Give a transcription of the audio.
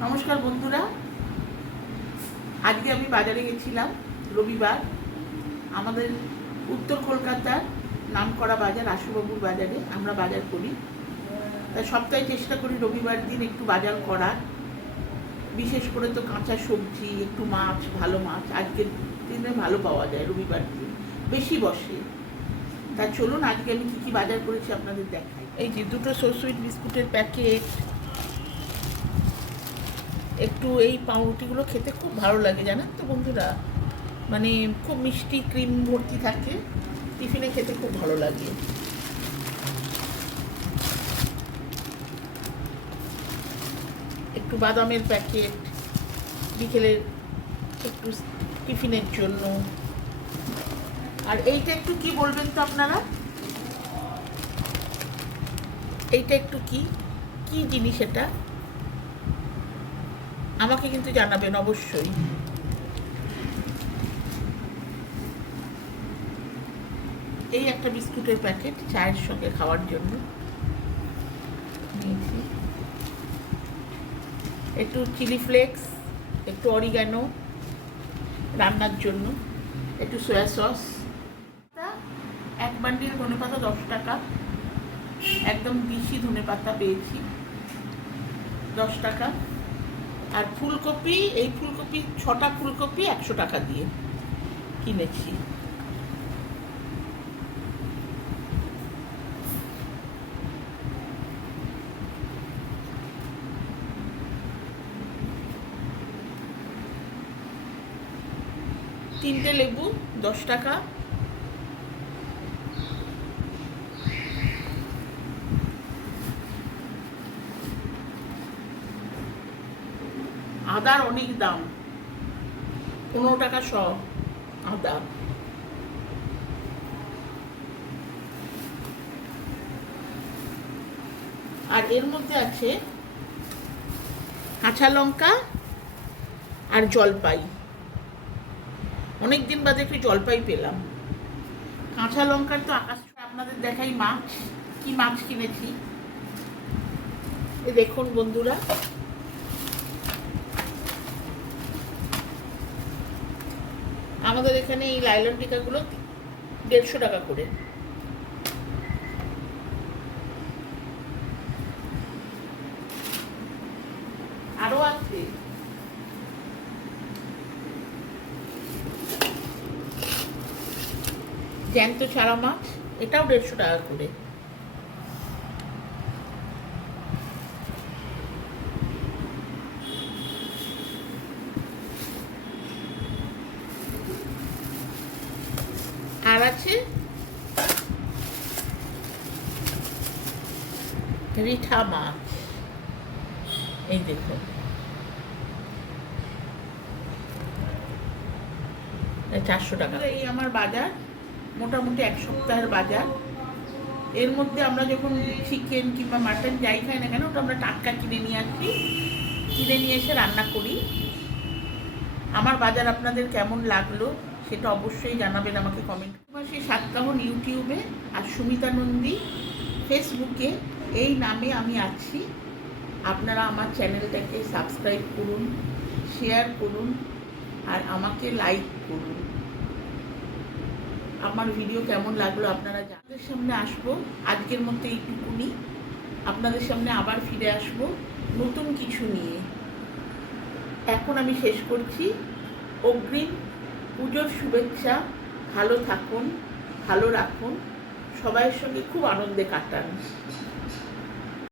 নমস্কার বন্ধুরা। আজকে আমি বাজারে গেছিলাম, রবিবার। আমাদের উত্তর কলকাতার নামকরা বাজার, আশুবাবুর বাজারে আমরা বাজার করি। তাই সপ্তাহে চেষ্টা করি রবিবার দিন একটু বাজার করার। বিশেষ করে তো কাঁচা সবজি, একটু মাছ, ভালো মাছ। আজকের দিনে ভালো পাওয়া যায় রবিবার দিন। বেশি বসে। তা চলুন, আজকে আমি কী কী বাজার করেছি আপনাদের দেখাই। এই যে দুটো সুইট বিস্কুটের প্যাকেট একটু এই পাউরুটিগুলো খেতে খুব ভালো লাগে, জানেন তো বন্ধুরা? মানে খুব মিষ্টি ক্রিম ভর্তি থাকে, টিফিনে খেতে খুব ভালো লাগে। একটু বাদামের প্যাকেট, বিকেলের একটু টিফিনের জন্য। আর এইটা একটু কি বলবেন তো আপনারা? এইটা একটু কি? কি জিনিস এটা? আমাকে কিন্তু জানাবেন অবশ্যই। এই একটা বিস্কুটের প্যাকেট চায়ের সঙ্গে খাওয়ার জন্য। নিয়েছি। একটু চিলি ফ্লেক্স, একটু অরিগানো রান্নার জন্য, একটু সয়া সস। এক বান্ডিল ধনে পাতা দশ টাকা। একদম দিশি ধনে পাতা পেয়েছি। দশ টাকা। আর ফুলকপি এই ফুলকপি ছটা ফুলকপি একশো টাকা দিয়ে কিনেছি। তিনটে লেবু দশ টাকা। আদার অনেক দাম। পনেরো টাকা শ আদা। আর এর মধ্যে আছে কাঁচা লঙ্কা আর জলপাই। অনেক দিন বাদে একটু জলপাই পেলাম। কাঁচা লঙ্কার তো আকাশ আপনাদের দেখাই মাছ। কি মাছ কিনেছি? দেখুন বন্ধুরা। আমাদের এখানে এই লাইলন টিকাগুলো দেড়শো টাকা করে। আরও আছে। জ্যান্ত ছাড়া মাছ, এটাও দেড়শো টাকা করে। আর আছে রিঠা মাছ। এই দেখুন চারশো টাকা। এই আমার বাজার, মোটামুটি এক সপ্তাহের বাজার। এর মধ্যে আমরা যখন চিকেন কিংবা মাটন যাই খাই না কেন, ওটা আমরা টাটকা কিনে নিয়ে আসি। কিনে নিয়ে এসে রান্না করি। আমার বাজার আপনাদের কেমন লাগল সেটা অবশ্যই জানাবেন আমাকে কমেন্ট মাসে সাতকাহন ইউটিউবে আর সুমিতা নন্দী ফেসবুকে এই নামে আমি আছি। আপনারা আমার চ্যানেলটাকে সাবস্ক্রাইব করুন শেয়ার করুন আর আমাকে লাইক করুন। আমার ভিডিও কেমন লাগল আপনারা যাদের সামনে আসব, আজকের মধ্যে এইটুকুনি। আপনাদের সামনে আবার ফিরে আসব নতুন কিছু নিয়ে। এখন আমি শেষ করছি। অগ্রিম পুজোর শুভেচ্ছা, ভালো থাকুন, ভালো রাখুন। সবাইয়ের সঙ্গে খুব আনন্দে কাটান।